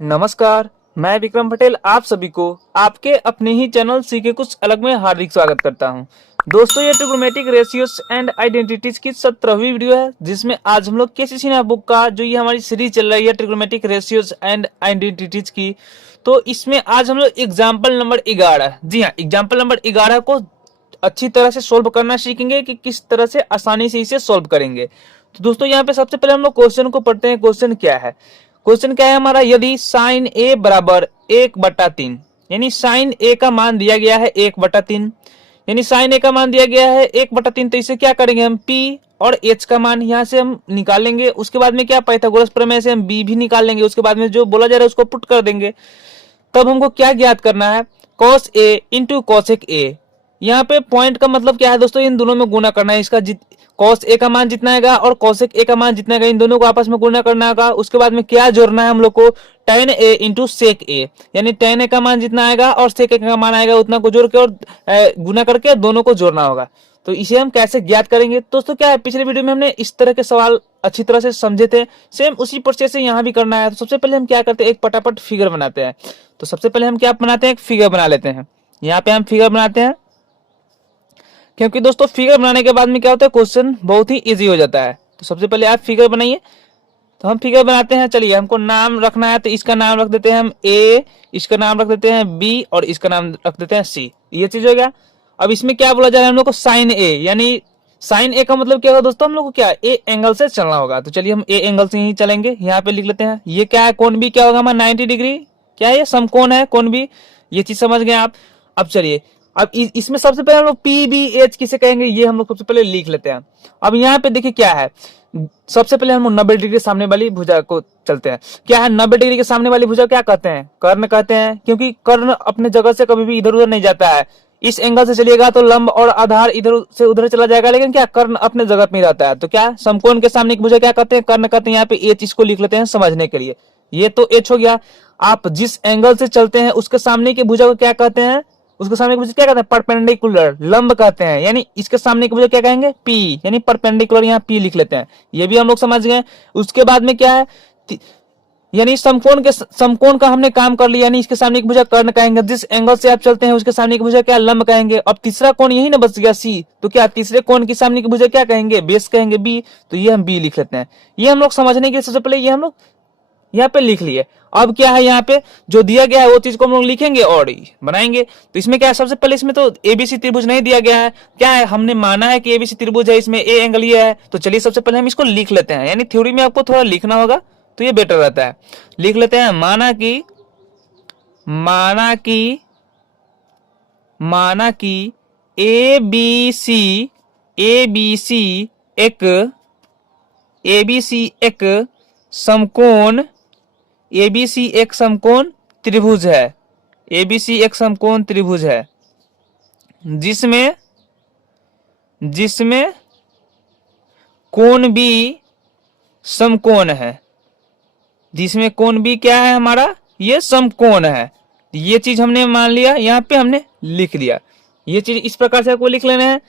नमस्कार, मैं विक्रम पटेल आप सभी को आपके अपने ही चैनल सीखे कुछ अलग में हार्दिक स्वागत करता हूं। दोस्तों, ये ट्रिग्नोमेट्रिक रेशियोज एंड आइडेंटिटीज की 17वीं वीडियो है, जिसमें आज हम लोग केसी सिन्हा बुक का जो ये हमारी सीरीज चल रही है ट्रिग्नोमेट्रिक रेशियोज एंड आइडेंटिटीज की, तो इसमें आज हम लोग एग्जाम्पल नंबर 11, जी हाँ, एग्जाम्पल नंबर 11 को अच्छी तरह से सोल्व करना सीखेंगे कि किस तरह से आसानी से इसे सोल्व करेंगे। तो दोस्तों, यहाँ पे सबसे पहले हम लोग क्वेश्चन को पढ़ते हैं। क्वेश्चन क्या है? क्वेश्चन क्या है हमारा? यदि साइन ए बराबर 1/3, यानी साइन ए का मान दिया गया है 1/3, यानी साइन ए का मान दिया गया है 1/3, तो इसे क्या करेंगे हम? पी और एच का मान यहाँ से हम निकाल लेंगे। उसके बाद में क्या, पाइथागोरस प्रमेय से हम बी भी निकाल लेंगे। उसके बाद में जो बोला जा रहा है उसको पुट कर देंगे। तब हमको क्या ज्ञात करना है? कॉस ए इंटू कॉसेक ए। यहाँ पे पॉइंट का मतलब क्या है दोस्तों? इन दोनों में गुना करना है। इसका कॉस ए का मान जितना आएगा और कॉसेक ए का मान जितना आएगा, इन दोनों को आपस में गुना करना होगा। उसके बाद में क्या जोड़ना है हम लोग को? tan ए इंटू सेक ए, यानी tan ए का मान जितना आएगा और सेक ए का मान आएगा उतना को जोड़ के और गुना करके दोनों को जोड़ना होगा। तो इसे हम कैसे ज्ञात करेंगे? दोस्तों, क्या है, पिछले वीडियो में हमने इस तरह के सवाल अच्छी तरह से समझे थे, सेम उसी प्रोसेस से यहाँ भी करना है। तो सबसे पहले हम क्या करते हैं? एक पटापट फिगर बनाते हैं। तो सबसे पहले हम क्या बनाते हैं? एक फिगर बना लेते हैं। यहाँ पे हम फिगर बनाते हैं, क्योंकि दोस्तों फिगर बनाने के बाद में क्या होता है, क्वेश्चन बहुत ही इजी हो जाता है। तो सबसे पहले आप फिगर बनाइए। तो हम फिगर बनाते हैं। चलिए, हमको नाम रखना है, तो इसका नाम रख देते हैं हम ए, इसका नाम रख देते हैं बी और इसका नाम रख देते हैं सी। ये चीज हो गया। अब इसमें क्या बोला जा रहा है हम लोग को? साइन ए, यानी साइन ए का मतलब क्या होगा दोस्तों? हम लोग को क्या, ए एंगल से चलना होगा। तो चलिए हम ए एंगल से ही चलेंगे। यहाँ पे लिख लेते हैं। ये क्या है? कोण बी क्या होगा हमारा? 90 डिग्री। क्या है? ये समकोण है, कोण बी। ये चीज समझ गए आप। अब चलिए, अब इसमें सबसे पहले हम लोग पी बी एच किसे कहेंगे, ये हम लोग सबसे पहले लिख लेते हैं। अब यहाँ पे देखिए क्या है, सबसे पहले हम 90 डिग्री सामने वाली भुजा को चलते हैं। क्या है 90 डिग्री के सामने वाली भुजा? क्या कहते हैं? कर्ण कहते हैं, क्योंकि कर्ण अपने जगह से कभी भी इधर उधर नहीं जाता है। इस एंगल से चलिएगा तो लंब और आधार इधर से उधर चला जाएगा, लेकिन क्या, कर्ण अपने जगह में रहता है। तो क्या, समकोण के सामने की भुजा क्या कहते हैं? कर्ण कहते हैं। यहाँ पे एच इसको लिख लेते हैं समझने के लिए। ये तो एच हो गया। आप जिस एंगल से चलते हैं उसके सामने की भुजा को क्या कहते हैं? उसके सामने की भुजा क्या कहते हैं? परपेंडिकुलर, लंब कहते हैं। यानी इसके सामने की भुजा क्या कहेंगे? पी, यानी परपेंडिकुलर, यहाँ पी लिख लेते हैं। ये भी हम लोग समझ गए। उसके बाद में क्या है, यानी समकोण का हमने काम कर लिया, यानी इसके सामने की भुजा कर्ण कहेंगे। जिस एंगल से आप चलते हैं उसके सामने की भुजा क्या, लंब कहेंगे। अब तीसरा कोण यही ना बच गया, सी। तो क्या, तीसरे कोण की सामने की भुजा क्या कहेंगे? बेस कहेंगे, बी। तो ये हम बी लिख लेते हैं। ये हम लोग समझने के लिए सबसे पहले ये हम लोग यहाँ पे लिख लिए। अब क्या है, यहाँ पे जो दिया गया है वो चीज को हम लोग लिखेंगे और बनाएंगे। तो इसमें क्या है, सबसे पहले इसमें तो एबीसी त्रिभुज नहीं दिया गया है। क्या है, हमने माना है कि एबीसी त्रिभुज है, इसमें ए एंगल ये है। तो चलिए सबसे पहले हम इसको लिख लेते हैं। यानी थ्योरी में आपको थोड़ा लिखना होगा तो ये बेटर रहता है। लिख लेते हैं। माना कि ए बी सी एक समकोण, एबीसी एक समकोण त्रिभुज है। एबीसी एक समकोण त्रिभुज है जिसमें कोण बी समकोण है। जिसमें कोण बी क्या है हमारा? ये समकोण है। ये चीज हमने मान लिया, यहाँ पे हमने लिख दिया। ये चीज इस प्रकार से आपको लिख लेना है।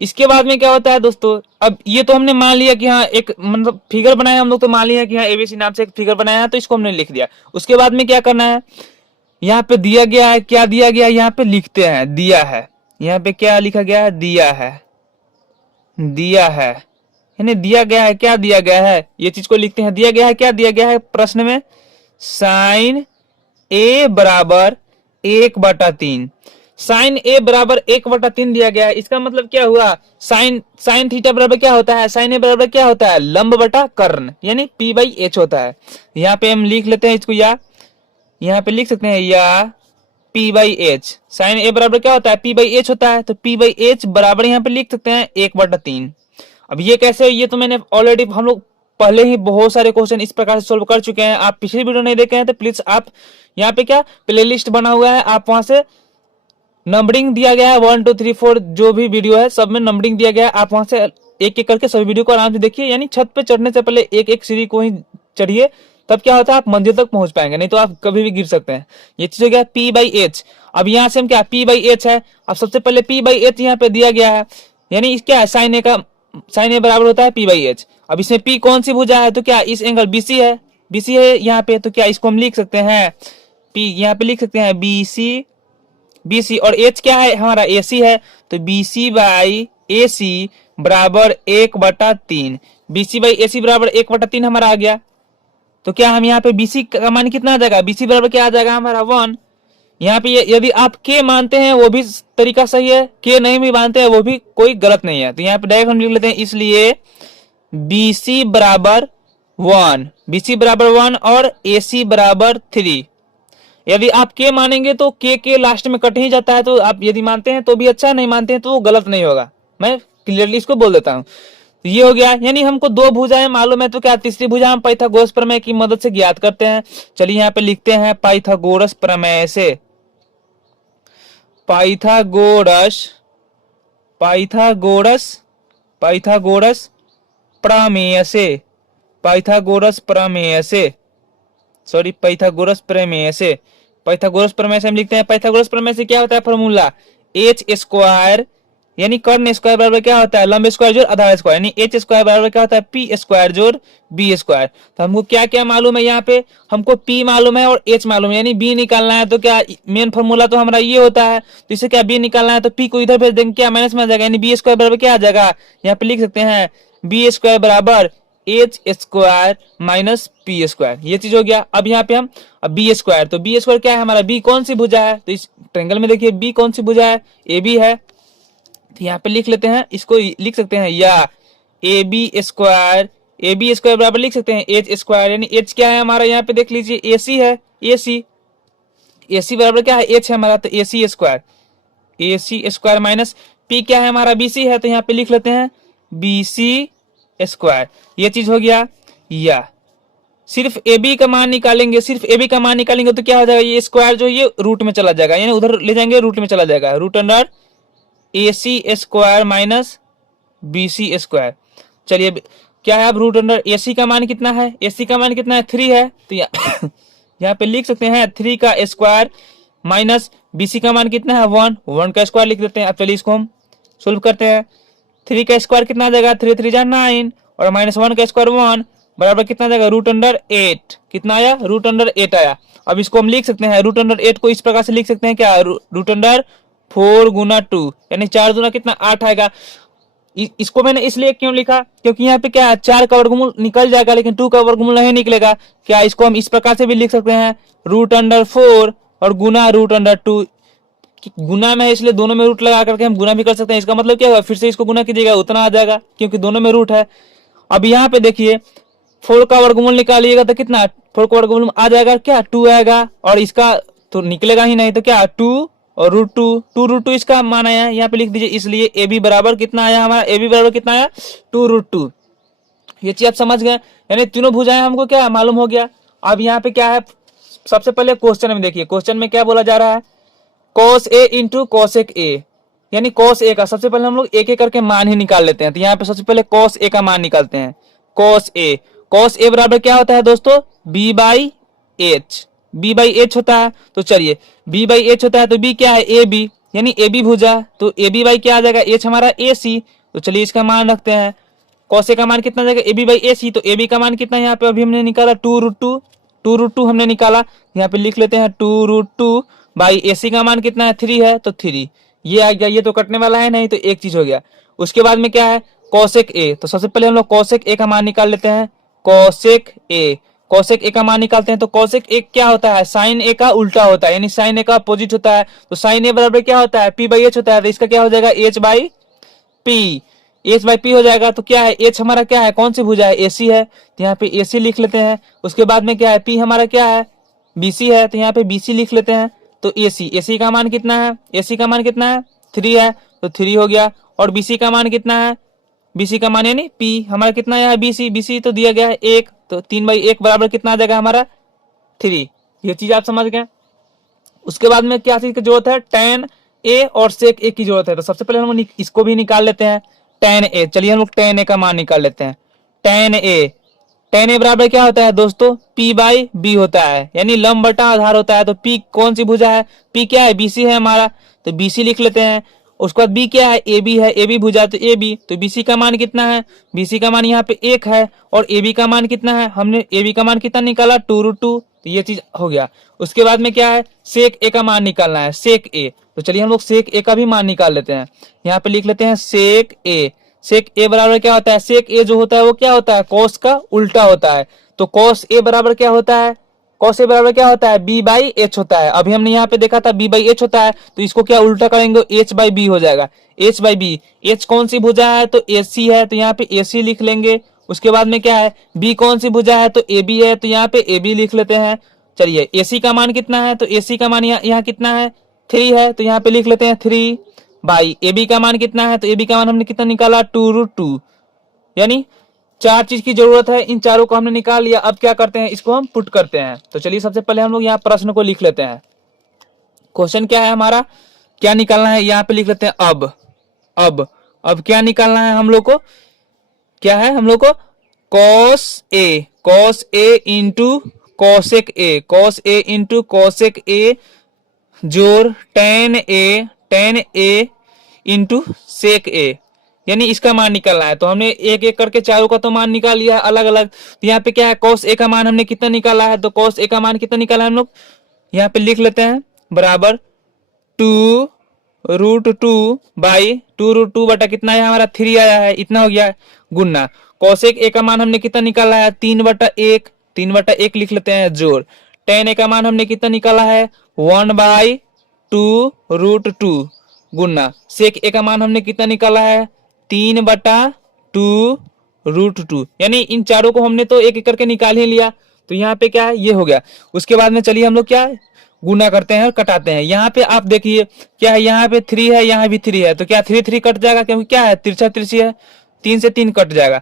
इसके बाद में क्या होता है दोस्तों, अब ये तो हमने मान लिया कि हाँ एक मतलब फिगर बनाया हम लोग, तो मान लिया कि हाँ एबीसी नाम से एक फिगर बनाया है, तो इसको हमने लिख दिया। उसके बाद में क्या करना है, यहाँ पे दिया गया है, क्या दिया गया है यहाँ पे लिखते हैं। दिया है, यहाँ पे क्या लिखा गया है? दिया है, यानी दिया गया है। क्या दिया गया है, ये चीज को लिखते हैं। दिया गया है, क्या दिया गया है प्रश्न में? साइन ए बराबर 1/3। साइन ए बराबर 1/3 दिया गया है। इसका मतलब क्या हुआ? साइन थीटा बराबर क्या होता है? साइन ए बराबर क्या होता है? लंब बटा कर्ण, यानी p/h होता है। यहाँ पे हम लिख लेते हैं इसको, या यहाँ पे लिख सकते हैं या p/h। साइन ए बराबर क्या होता है? p/h होता है। तो p/h बराबर यहाँ पे लिख सकते हैं 1/3। अब ये कैसे? ये तो मैंने ऑलरेडी हम लोग पहले ही बहुत सारे क्वेश्चन इस प्रकार से सोल्व कर चुके हैं। आप पिछली वीडियो नहीं देखे हैं तो प्लीज आप यहाँ पे क्या प्लेलिस्ट बना हुआ है, आप वहां से नंबरिंग दिया गया है 1 2 3 4, जो भी वीडियो है सब में नंबरिंग दिया गया है। आप वहां से एक एक करके सभी वीडियो को आराम से देखिए। यानी छत पे चढ़ने से पहले एक एक सीढ़ी को ही चढ़िए, तब क्या होता है आप मंजिल तक पहुंच पाएंगे, नहीं तो आप कभी भी गिर सकते हैं। ये चीज हो गया p/h। अब यहाँ से हम क्या, p/h है। अब सबसे पहले p/h यहाँ पे दिया गया है, यानी क्या है, साइन ए बराबर होता है p/h। अब इसमें p कौन सी भुजा है? तो क्या, इस एंगल BC है। BC है यहाँ पे, तो क्या इसको हम लिख सकते हैं P, यहाँ पे लिख सकते हैं BC और H क्या है हमारा AC है, तो BC बाई AC बराबर 1/3। BC बाई AC बराबर 1/3 हमारा आ गया। तो क्या हम यहाँ पे BC का मान कितना आ जाएगा, BC बराबर क्या आ जाएगा हमारा 1। यहाँ पे यदि आप K मानते हैं वो भी तरीका सही है, K नहीं भी मानते हैं वो भी कोई गलत नहीं है। तो यहाँ पे डायरेक्ट हम लिख लेते हैं, इसलिए BC बराबर 1, BC बराबर 1 और AC बराबर 3। यदि आप K मानेंगे तो K लास्ट में कट ही जाता है, तो आप यदि मानते हैं तो भी अच्छा, नहीं मानते हैं तो वो गलत नहीं होगा। मैं क्लियरली इसको बोल देता हूं। तो ये हो गया, यानी हमको दो भुजाएं मालूम है, तो क्या तीसरी भुजा हम पाइथागोरस प्रमेय की मदद से ज्ञात करते हैं। चलिए यहाँ पे लिखते हैं पाइथागोरस प्रमेय से, पाइथागोरस प्रमेय से, पाइथागोरस प्रमेय से, सॉरी पाइथागोरस प्रमेय से, पाइथागोरस प्रमेय से हम लिखते हैं। पाइथागोरस प्रमेय से क्या होता है फॉर्मूला, एच स्क्वायर यानी कर्ण स्क्वायर बराबर क्या होता है लंब स्क्वायर जोड़ आधार स्क्वायर, यानी एच स्क्वायर बराबर क्या होता है पी स्क्वायर जोड़ बी स्क्वायर। तो हमको क्या क्या मालूम है, यहाँ पे हमको पी मालूम है और एच मालूम है, यानी बी निकालना है। तो क्या मेन फॉर्मूला तो हमारा ये होता है, तो इसे क्या बी निकालना है, तो पी को इधर भेज देंगे, क्या माइनस में आ जाएगा, यानी बी स्क्वायर बराबर क्या आ जाएगा, यहाँ पे लिख सकते हैं बी स्क्वायर बराबर H square minus P square. ये चीज हो गया। अब यहाँ पे हम बी स्क्वायर, तो बी स्क्वायर क्या है हमारा, बी कौन सी भुजा है, तो इस ट्रायंगल में देखिए बी कौन सी भुजा है, ए बी है। तो यहाँ पे लिख लेते हैं, इसको लिख सकते हैं या ए बी स्क्वायर बराबर लिख सकते हैं एच स्क्वायर, यानी एच क्या है हमारा, यहाँ पे देख लीजिए ए सी है, ए सी बराबर क्या है एच है हमारा, तो ए सी स्क्वायर माइनस पी क्या है हमारा बी सी है, तो यहाँ पे लिख लेते हैं बी सी स्क्वायर। ये चीज हो गया। या सिर्फ ए बी का मान निकालेंगे, तो क्या हो जाएगा, ये स्क्वायर जो ये रूट में चला जाएगा, यानी उधर ले जाएंगे रूट में चला जाएगा, root under A C square minus B C square. चलिए क्या है, अब रूट अंडर ए सी का मान कितना है, ए सी का मान कितना है 3 है, तो यहाँ पे लिख सकते हैं 3 का स्क्वायर माइनस बी सी का मान कितना है 1 का स्क्वायर लिख देते हैं। अब चलिए इसको हम सोल्व करते हैं। 3 का स्क्वायर कितना आ जाएगा, 3 3 9 और माइनस 1 का स्क्वायर 1 बराबर कितना आ जाएगा, रूट अंडर 8। कितना आया, रूट अंडर 8 आया। अब इसको हम लिख सकते हैं, रूट अंडर 8 को इस प्रकार से लिख सकते हैं क्या, रूट अंडर 4 गुना 2, यानी 4 दूना कितना 8 आएगा। इसको मैंने इसलिए क्यों लिखा, क्योंकि यहाँ पे क्या है 4 का वर्गमूल निकल जाएगा लेकिन 2 का वर्गमूल नहीं निकलेगा। क्या इसको हम इस प्रकार से भी लिख सकते हैं, रूट अंडर 4 और गुना रूट अंडर 2, गुना में है इसलिए दोनों में रूट लगा करके हम गुना भी कर सकते हैं। इसका मतलब क्या हुआ, फिर से इसको गुना कीजिएगा उतना आ जाएगा क्योंकि दोनों में रूट है। अब यहाँ पे देखिए 4 का वर्गमूल निकालिएगा तो कितना, 4 का वर्गमूल आ जाएगा क्या 2 आएगा, और इसका तो निकलेगा ही नहीं, तो क्या 2 और रूट 2 इसका मान आया, यहाँ पे लिख दीजिए। इसलिए ए बी बराबर कितना आया हमारा, ए बी बराबर कितना आया 2√2। ये चीज आप समझ गए, यानी तीनों भुजाएं हमको क्या मालूम हो गया। अब यहाँ पे क्या है, सबसे पहले क्वेश्चन में देखिए, क्वेश्चन में क्या बोला जा रहा है, cos a into cosec a, यानी cos a का सबसे पहले हम लोग एक एक करके मान ही निकाल लेते हैं। तो यहाँ पे सबसे पहले cos a का मान निकालते हैं। cos a बराबर क्या होता है दोस्तों, b बाई एच होता है। तो चलिए b बाई एच होता है, तो b क्या है ए बी, यानी ए बी भुजा, तो ए बी बाई क्या आ जाएगा एच हमारा ए सी। तो चलिए इसका मान रखते हैं, cos a का मान कितना जाएगा ए बी बाई ए सी, तो ए बी का मान कितना यहाँ पे अभी हमने निकाला 2√2 हमने निकाला। यहाँ पे लिख लेते हैं 2√2 बाई ए सी का मान कितना है 3 है, तो 3 ये आ गया, ये तो कटने वाला है नहीं, तो एक चीज हो गया। उसके बाद में क्या है cosec a, तो सबसे पहले हम लोग cosec a का मान निकाल लेते हैं। cosec a का मान निकालते हैं, तो cosec a क्या होता है, sin a का उल्टा होता है, यानी sin a का अपोजिट होता है। तो sin a बराबर क्या होता है p बाई एच होता है, तो इसका क्या हो जाएगा h बाई p हो जाएगा। तो क्या है h हमारा क्या है, कौन सी भुजा है AC है, तो यहाँ पे AC लिख लेते हैं। उसके बाद में क्या है p हमारा क्या है BC है, तो यहाँ पे BC लिख लेते हैं। तो AC का मान कितना है, AC का मान कितना है 3 है, तो 3 हो गया। और BC का मान कितना है, BC का मान यानी P हमारा कितना है BC तो दिया गया है 1, तो 3/1 बराबर कितना आ जाएगा हमारा 3। ये चीज आप समझ गए। उसके बाद में क्या चीज की जरूरत है, tan a और sec a की जरूरत है। तो सबसे पहले हम इसको भी निकाल लेते हैं tan a। चलिए हम लोग tan a का मान निकाल लेते हैं। tan a बराबर क्या होता है दोस्तों, p बाई b होता है, यानी लंब बटा आधार होता है। तो p कौन सी भुजा है, p क्या है BC है हमारा, तो BC लिख लेते हैं। उसके बाद बी क्या है, ए बी है, ए बी भुजा तो ए बी, तो बीसी का मान कितना है, बीसी का मान यहाँ पे 1 है, और ए बी का मान कितना है, हमने ए बी का मान कितना निकाला 2√2, तो ये चीज हो गया। उसके बाद में क्या है, सेक ए का मान निकालना है, सेक ए, तो चलिए हम लोग सेक ए का भी मान निकाल लेते हैं। यहाँ पे लिख लेते हैं सेक ए, सेक ए बराबर क्या होता है, सेक ए जो होता है वो क्या होता है, कॉस का उल्टा होता है, तो कॉस ए बराबर क्या होता है, कॉस ए बराबर क्या होता है, बी बाई एच होता है। अभी हमने यहाँ पे देखा था बी बाई एच होता है, तो इसको क्या उल्टा करेंगे, एच बाई बी हो जाएगा, एच बाई बी। एच कौन सी भुजा है, तो ए सी है, तो यहाँ पे ए सी लिख लेंगे। उसके बाद में क्या है, बी कौन सी भुजा है, तो ए बी है, तो यहाँ पे ए बी लिख लेते हैं। चलिए ए सी का मान कितना है, तो ए सी का मान यहाँ कितना है, 3 है, तो यहाँ पे लिख लेते हैं 3 बाई ए बी का मान कितना है, तो ए बी का मान हमने कितना निकाला 2√2, यानी 4 चीज की जरूरत है, इन चारों को हमने निकाल लिया। अब क्या करते हैं, इसको हम पुट करते हैं। तो चलिए सबसे पहले हम लोग यहाँ प्रश्न को लिख लेते हैं। क्वेश्चन क्या है हमारा, क्या निकालना है, यहाँ पे लिख लेते हैं अब क्या निकालना है हम लोग को, क्या है हम लोग को, cos A into cosec A into cosec ए जोड़ टेन ए इंटू सेक ए, यानी इसका मान निकालना है। तो हमने एक एक करके चारों का तो मान निकाल लिया है अलग अलग। तो यहाँ पे क्या है, कॉस ए का मान हमने कितना निकाला है, तो कॉस ए का मान कितना निकाला है हम लोग, यहाँ पे लिख लेते हैं बराबर 2√2 बाई 2√2 बटा कितना है हमारा 3 आया है, इतना हो गया गुना। कॉसेक ए का मान हमने कितना निकाला है 3/1 लिख लेते हैं जोड़ टेन ए का मान हमने कितना निकाला है 1/2√2 गुना सेक ए का मान हमने कितना निकाला है 3/2√2, यानी इन चारों को हमने तो एक एक करके निकाल ही लिया। तो यहाँ पे क्या है, ये हो गया। उसके बाद में चलिए हम लोग क्या है, गुना करते हैं और कटाते हैं। यहाँ पे आप देखिए क्या है, यहाँ पे 3 है, यहाँ भी 3 है, तो क्या 3 कट जाएगा, क्योंकि क्या है तिरछा तिरछी है, 3 से 3 कट जाएगा।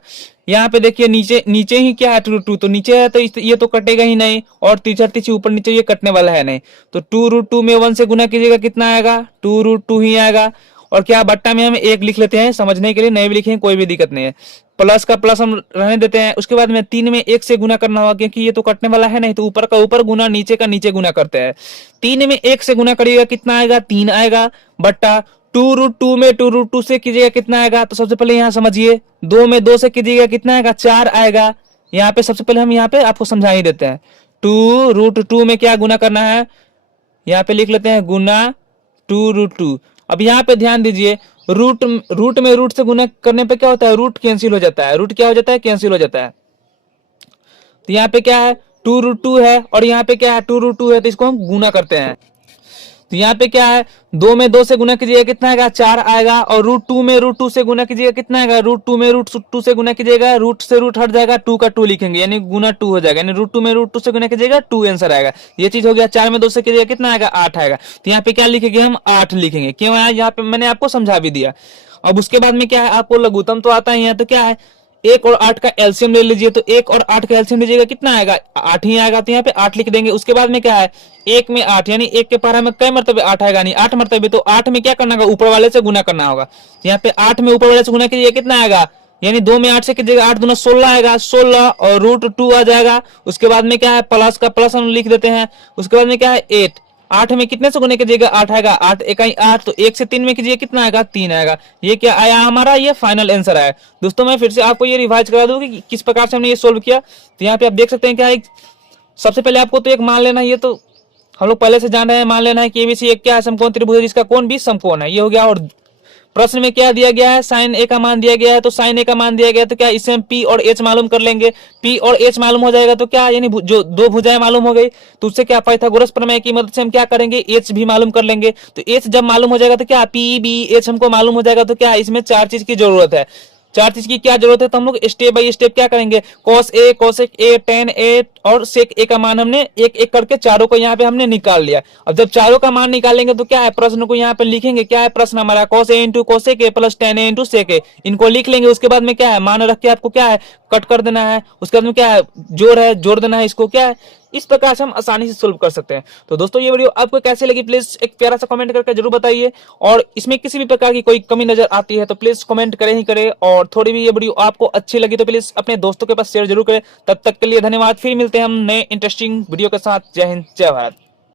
यहाँ पे देखिए नीचे ही क्या है 2√2, तो नीचे है तो ये तो कटेगा ही नहीं, और तिरछा तिरछी ऊपर नीचे ये कटने वाला है नहीं। तो 2√2 में 1 से गुना कीजिएगा कितना आएगा, 2√2 ही आएगा। और क्या बट्टा में हम 1 लिख लेते हैं समझने के लिए, नहीं भी लिखेंगे कोई भी दिक्कत नहीं है, प्लस का प्लस हम रहने देते हैं। उसके बाद में 3 में 1 से गुना करना होगा, क्योंकि ये तो कटने वाला है नहीं, तो ऊपर का ऊपर गुना नीचे का नीचे गुना करते हैं। 3 में 1 से गुना करिएगा कितना आएगा 3 आएगा, बट्टा 2√2 में 2√2 से कीजिएगा कितना आएगा, तो सबसे पहले यहाँ समझिए 2 में 2 से कीजिएगा कितना आएगा 4 आएगा। यहाँ पे सबसे पहले हम यहाँ पे आपको समझा ही देते हैं, 2√2 में क्या गुना करना है, यहाँ पे लिख लेते हैं गुना 2√2। अब यहाँ पे ध्यान दीजिए, रूट में रूट से गुना करने पे क्या होता है, रूट कैंसिल हो जाता है, रूट क्या हो जाता है, कैंसिल हो जाता है। तो यहाँ पे क्या है 2√2 है, और यहाँ पे क्या है 2√2 है, तो इसको हम गुना करते हैं। तो यहाँ पे क्या है 2 में 2 से गुना कीजिएगा कितना आएगा 4 आएगा, और √2 में √2 से गुना कीजिएगा कितना आएगा, √2 में √2 से गुना कीजिएगा, रूट से रूट हट जाएगा, 2 का 2 लिखेंगे, यानी गुना 2 हो जाएगा, यानी √2 में √2 से गुना कीजिएगा 2 आंसर आएगा। ये चीज हो गया। 4 में 2 से कीजिएगा कितना आएगा 8 आएगा। तो यहाँ पे क्या लिखेंगे हम 8 लिखेंगे, क्यों आया, यहाँ पे मैंने आपको समझा भी दिया। अब उसके बाद में क्या है, आपको लघुत्तम तो आता ही है, तो क्या है 1 और 8 का एलसीएम ले लीजिए, तो 1 और 8 का एलसीएम लीजिएगा कितना आएगा 8 ही आएगा, तो यहाँ पे 8 लिख देंगे। उसके बाद में क्या है 1 में 8, यानी 1 के पहाड़ा में कई मरतबे 8 आएगा, नहीं 8 मरतबे, तो 8 में क्या करना होगा ऊपर वाले से गुना करना होगा। तो यहाँ पे 8 में ऊपर वाले से गुना कीजिए कितना आएगा, यानी 2 में 8 से कीजिएगा 8 दूना 16 आएगा, 16 और √2 आ जाएगा। उसके बाद में क्या है प्लस का प्लस हम लिख देते हैं। उसके बाद में क्या है 8, 8 में कितने से गुने कीजिएगा 8 आएगा, 8 इकाई 8, तो 1 से 3 में कीजिए कितना आएगा 3 आएगा। ये क्या आया हमारा, ये फाइनल आंसर आया। दोस्तों मैं फिर से आपको ये रिवाइज करा दूं कि किस प्रकार से हमने ये सोल्व किया। तो यहाँ पे आप देख सकते हैं क्या है, सबसे पहले आपको तो एक मान लेना है, ये तो हम लोग पहले से जान रहे हैं, मान लेना है कि एबीसी एक क्या है समकोण त्रिभुज है जिसका कोण भी समकोण है, ये हो गया। और प्रश्न में क्या दिया गया है, साइन ए का मान दिया गया है, तो साइन ए का मान दिया गया है, तो क्या इससे हम पी और एच मालूम कर लेंगे। पी और एच मालूम हो जाएगा तो क्या, यानी जो दो भुजाएं मालूम हो गई, तो उससे क्या पाइथागोरस प्रमेय की मदद से हम क्या करेंगे एच भी मालूम कर लेंगे। तो एच जब मालूम हो जाएगा तो क्या पी बी एच हमको मालूम हो जाएगा, तो क्या इसमें 4 चीज की जरूरत है। 4 चीज की क्या जरूरत है, तो हम लोग स्टेप बाय स्टेप क्या करेंगे, cos A cosec A tan A और सेक ए का मान हमने एक एक करके चारों को यहाँ पे हमने निकाल लिया। अब जब चारों का मान निकालेंगे तो क्या है प्रश्न को यहाँ पे लिखेंगे, क्या है प्रश्न हमारा cos A into cosec A plus tan A into sec A, इनको लिख लेंगे। उसके बाद में क्या है मान रख के आपको क्या है कट कर देना है। उसके बाद में क्या है जोड़ देना है, इसको क्या है इस प्रकार से हम आसानी से सोल्व कर सकते हैं। तो दोस्तों ये वीडियो आपको कैसे लगी प्लीज एक प्यारा सा कमेंट करके जरूर बताइए, और इसमें किसी भी प्रकार की कोई कमी नजर आती है तो प्लीज कमेंट करें ही करें, और थोड़ी भी ये वीडियो आपको अच्छी लगी तो प्लीज अपने दोस्तों के पास शेयर जरूर करें। तब तक के लिए धन्यवाद, फिर मिलते हैं हम नए इंटरेस्टिंग वीडियो के साथ। जय हिंद जय भारत।